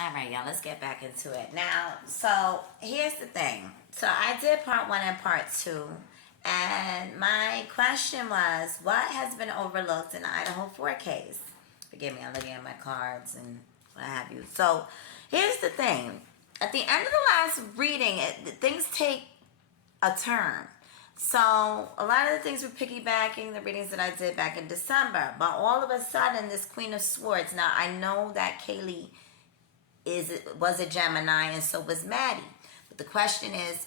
All right, y'all, let's get back into it. Now, so here's the thing. So I did part one and part two. And my question was, what has been overlooked in the Idaho 4 case? Forgive me, I'm looking at my cards and what have you. So here's the thing. At the end of the last reading, things take a turn. So a lot of the things were piggybacking the readings that I did back in December. But all of a sudden, this Queen of Swords. Now, I know that Kaylee was a Gemini and so was Maddie. But the question is,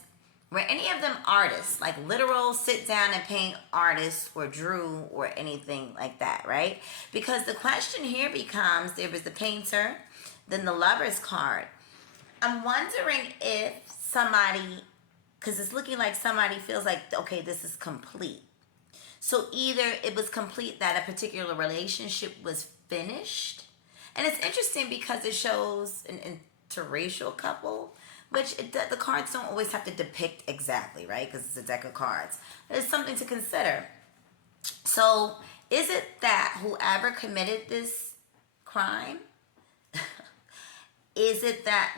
were any of them artists, like literal sit down and paint artists or drew or anything like that, right? Because the question here becomes, there was the painter, then the lover's card. I'm wondering if somebody, because it's looking like somebody feels like, okay, this is complete. So either it was complete that a particular relationship was finished. And it's interesting because it shows an interracial couple, which the cards don't always have to depict exactly, right? Because it's a deck of cards. But it's something to consider. So is it that whoever committed this crime, is it that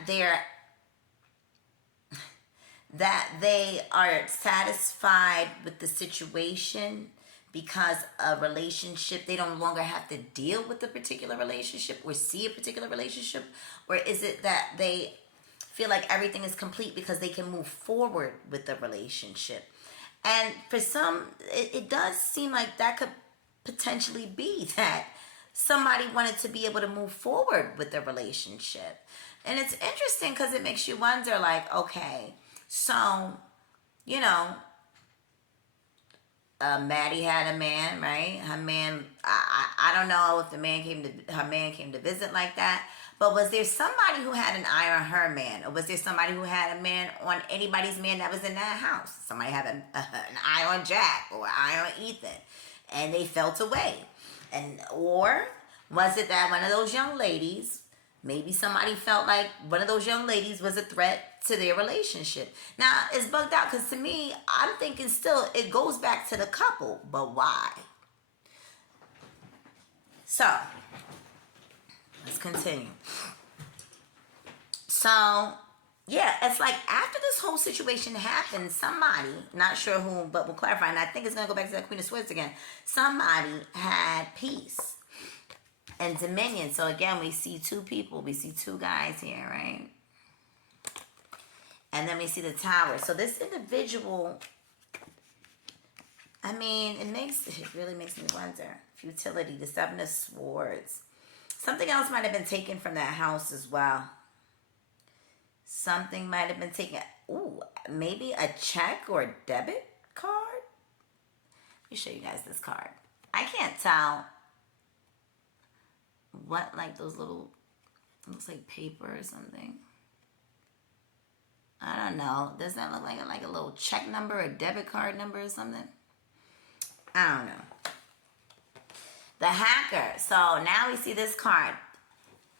they are satisfied with the situation because a relationship, they no longer have to deal with a particular relationship or see a particular relationship? Or is it that they feel like everything is complete because they can move forward with the relationship? And for some, it does seem like that could potentially be that somebody wanted to be able to move forward with the relationship. And it's interesting because it makes you wonder, like, okay, so, you know, Maddie had a man, right? Her man, I don't know if her man came to visit like that. But was there somebody who had an eye on her man? Or was there somebody who had a man on anybody's man that was in that house? Somebody had an eye on Jack or an eye on Ethan. And they felt away. Or was it that one of those young ladies, maybe somebody felt like one of those young ladies was a threat to their relationship? Now, it's bugged out because to me, I'm thinking still it goes back to the couple, but why? So, let's continue. So, yeah, it's like after this whole situation happened, somebody, not sure who, but we'll clarify, and I think it's going to go back to that Queen of Swords again. Somebody had peace and dominion. So again, we see two people. We see two guys here, right? And then we see the tower. So this individual, I mean, it really makes me wonder. Futility, the Seven of Swords. Something else might have been taken from that house as well. Something might have been taken. Ooh, maybe a check or a debit card. Let me show you guys this card. I can't tell what, like those little, looks like paper or something. I don't know. Does that look like a little check number or debit card number or something? I don't know. The hacker. So now we see this card.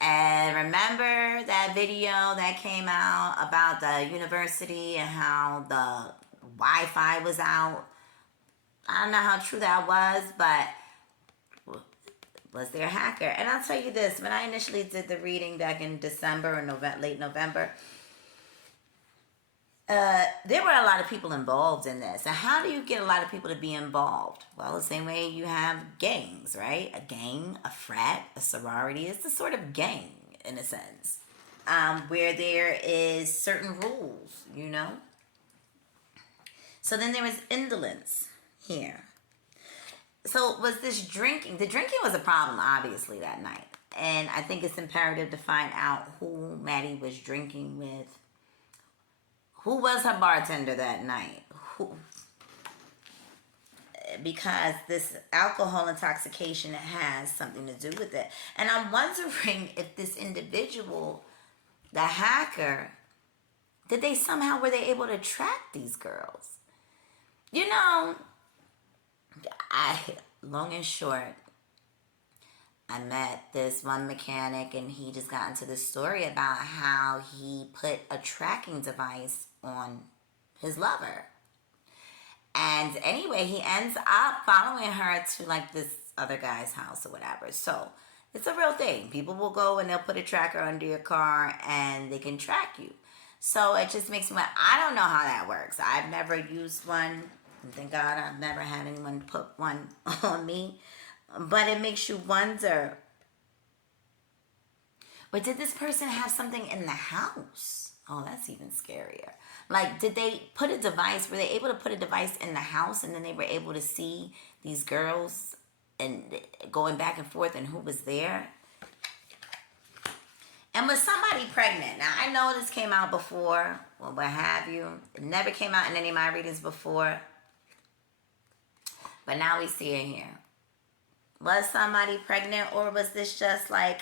And remember that video that came out about the university and how the Wi-Fi was out? I don't know how true that was, but was there a hacker? And I'll tell you this, when I initially did the reading back in December or late November, there were a lot of people involved in this. And how do you get a lot of people to be involved? Well, the same way you have gangs, right? A gang, a frat, a sorority. It's the sort of gang, in a sense, where there is certain rules, you know? So then there was indolence here. So was this drinking? The drinking was a problem, obviously, that night. And I think it's imperative to find out who Maddie was drinking with. Who was her bartender that night? Because this alcohol intoxication has something to do with it. And I'm wondering if this individual, the hacker, were they able to track these girls? You know, long and short, I met this one mechanic and he just got into this story about how he put a tracking device on his lover. And anyway, he ends up following her to like this other guy's house or whatever. So It's a real thing. People will go and they'll put a tracker under your car and they can track you. So it just makes me like, I don't know how that works. I've never used one. And thank God I've never had anyone put one on me. But it makes you wonder, but did this person have something in the house? Oh, that's even scarier. Like, did they put a device, were they able to put a device in the house and then they were able to see these girls and going back and forth and who was there? And was somebody pregnant? Now, I know this came out before, or what have you. It never came out in any of my readings before. But now we see it here. Was somebody pregnant, or was this just like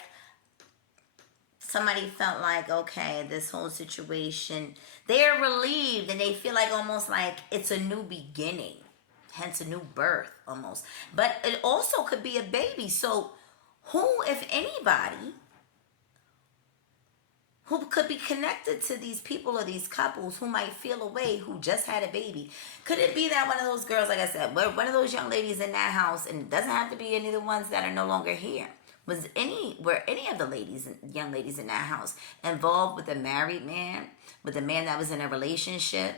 somebody felt like, okay, this whole situation, they're relieved and they feel like almost like it's a new beginning, hence a new birth almost. But it also could be a baby. So who, if anybody, who could be connected to these people or these couples who might feel away, who just had a baby? Could it be that one of those girls, like I said, one of those young ladies in that house, and it doesn't have to be any of the ones that are no longer here, were any of the ladies, young ladies in that house involved with a married man, with a man that was in a relationship?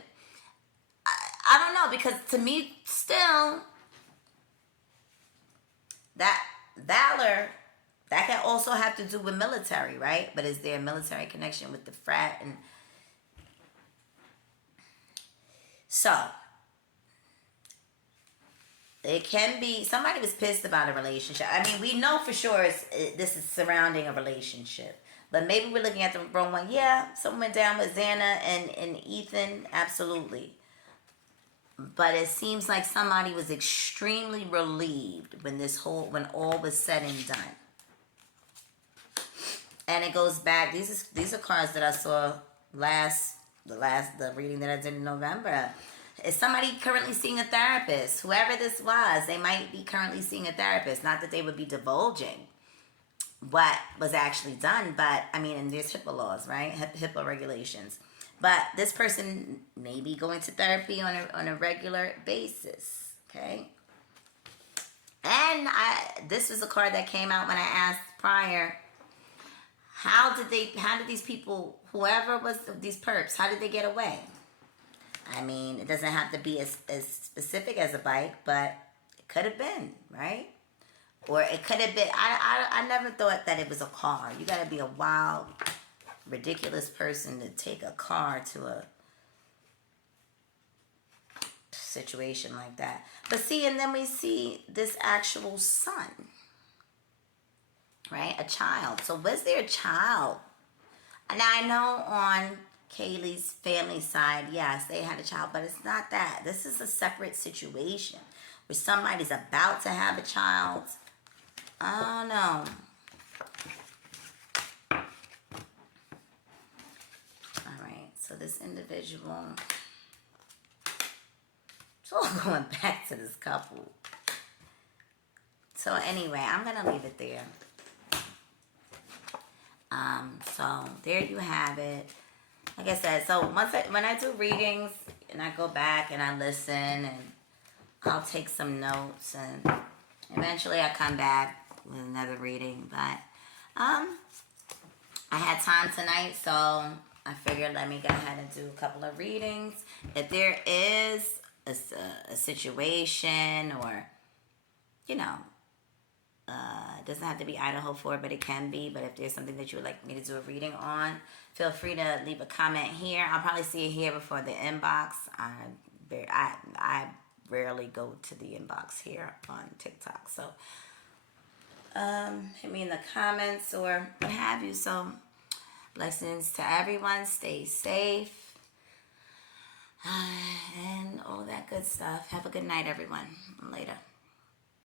I don't know, because to me, still, that valor, that can also have to do with military, right? But is there a military connection with the frat? And so it can be somebody was pissed about a relationship. I mean, we know for sure this is surrounding a relationship, but maybe we're looking at the wrong one. Yeah, something went down with Xana and Ethan, absolutely. But it seems like somebody was extremely relieved when all was said and done. And it goes back. These are cards that I saw the reading that I did in November. Is somebody currently seeing a therapist? Whoever this was, they might be currently seeing a therapist. Not that they would be divulging what was actually done, but I mean, and there's HIPAA laws, right? HIPAA regulations. But this person may be going to therapy on a regular basis. Okay. And this was a card that came out when I asked prior. How did these people, whoever was these perps, how did they get away? I mean, it doesn't have to be as specific as a bike, but it could have been, right? Or it could have been, I never thought that it was a car. You got to be a wild, ridiculous person to take a car to a situation like that. But see, and then we see this actual son. Right? A child. So was there a child? Now I know on Kaylee's family side, yes, they had a child, but it's not that. This is a separate situation where somebody's about to have a child. I don't know. All right. So this individual, it's all going back to this couple. So anyway, I'm going to leave it there. So there you have it. Like I said, so when I do readings and I go back and I listen and I'll take some notes and eventually I come back with another reading. But I had time tonight, so I figured let me go ahead and do a couple of readings. If there is a situation or, you know, it doesn't have to be Idaho 4, but it can be. But if there's something that you would like me to do a reading on, feel free to leave a comment here. I'll probably see it here before the inbox. I rarely go to the inbox here on TikTok. So hit me in the comments or what have you. So blessings to everyone. Stay safe. And all that good stuff. Have a good night, everyone. Later.